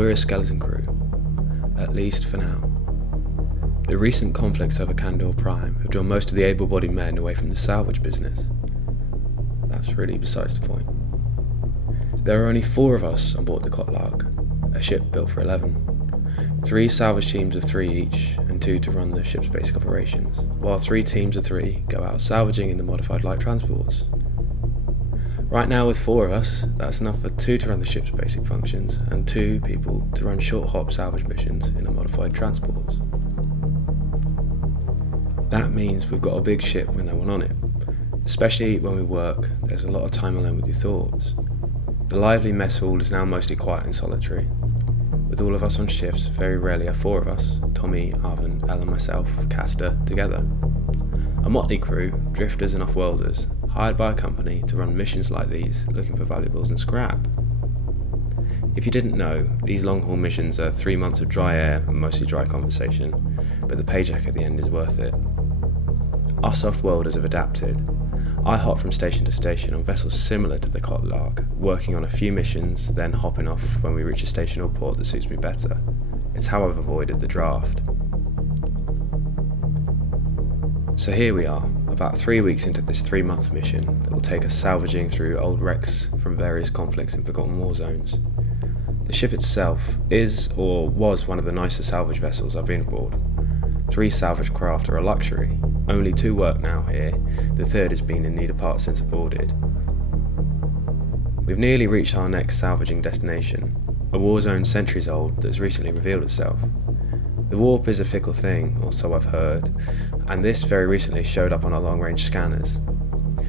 We're a skeleton crew, at least for now. The recent conflicts over Candor Prime have drawn most of the able-bodied men away from the salvage business. That's really besides the point. There are only 4 of us on board the Cottlark, a ship built for 11. 3 salvage teams of 3 each, and 2 to run the ship's basic operations, while 3 teams of 3 go out salvaging in the modified light transports. Right now with 4 of us, that's enough for 2 to run the ship's basic functions, and 2 people to run short hop salvage missions in the modified transports. That means we've got a big ship with no one on it. Especially when we work, there's a lot of time alone with your thoughts. The lively mess hall is now mostly quiet and solitary. With all of us on shifts, very rarely are 4 of us, Tommy, Arvin, Elle and myself, Castor, together. A motley crew, drifters and off-worlders, hired by a company to run missions like these, looking for valuables and scrap. If you didn't know, these long-haul missions are 3 months of dry air and mostly dry conversation, but the paycheck at the end is worth it. Us off-worlders have adapted. I hop from station to station on vessels similar to the Cottlark, working on a few missions, then hopping off when we reach a station or port that suits me better. It's how I've avoided the draft. So here we are, about 3 weeks into this 3-month mission that will take us salvaging through old wrecks from various conflicts in forgotten war zones. The ship itself is, or was, one of the nicer salvage vessels I've been aboard. 3 salvage craft are a luxury. Only 2 work now here, the 3rd has been in need of parts since aborted. We've nearly reached our next salvaging destination, a war zone centuries old that's recently revealed itself. The warp is a fickle thing, or so I've heard, and this very recently showed up on our long-range scanners.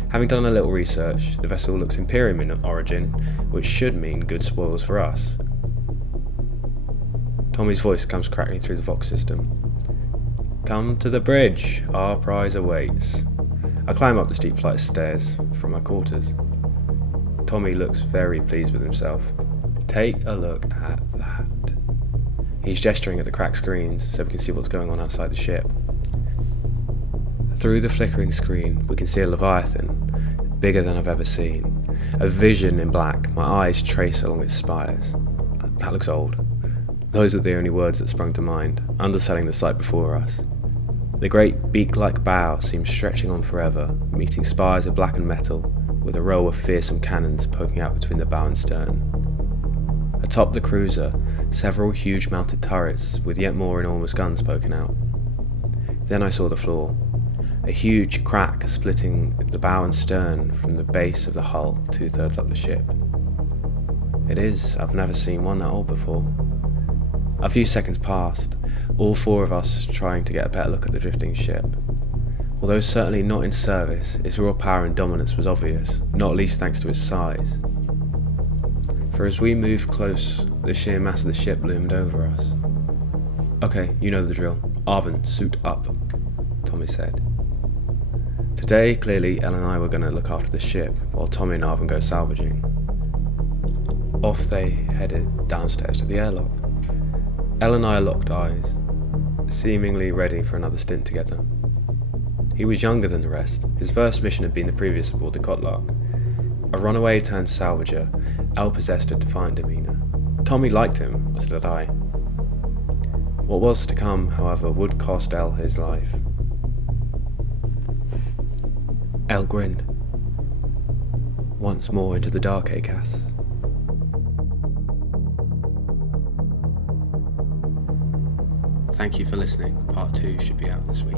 Having done a little research, the vessel looks Imperium in origin, which should mean good spoils for us. Tommy's voice comes crackling through the Vox system. Come to the bridge, our prize awaits. I climb up the steep flight of stairs from my quarters. Tommy looks very pleased with himself. Take a look at that. He's gesturing at the cracked screens so we can see what's going on outside the ship. Through the flickering screen, we can see a Leviathan, bigger than I've ever seen. A vision in black, my eyes trace along its spires. That looks old. Those were the only words that sprung to mind, underselling the sight before us. The great beak-like bow seems stretching on forever, meeting spires of blackened metal, with a row of fearsome cannons poking out between the bow and stern. Atop the cruiser, several huge mounted turrets with yet more enormous guns poking out. Then I saw the floor, a huge crack splitting the bow and stern from the base of the hull 2/3 up the ship. I've never seen one that old before. A few seconds passed, all 4 of us trying to get a better look at the drifting ship. Although certainly not in service, its raw power and dominance was obvious, not least thanks to its size. For as we moved close, the sheer mass of the ship loomed over us. Okay, you know the drill. Arvin, suit up, Tommy said. Today, clearly, Elle and I were going to look after the ship, while Tommy and Arvin go salvaging. Off they headed downstairs to the airlock. Elle and I locked eyes, seemingly ready for another stint together. He was younger than the rest. His first mission had been the previous aboard the Cottlark. A runaway turned salvager, Elle possessed a defiant demeanour. Tommy liked him, as did I. What was to come, however, would cost Elle his life. Elle grinned. Once more into the dark, Cass? Thank you for listening. Part 2 should be out this week.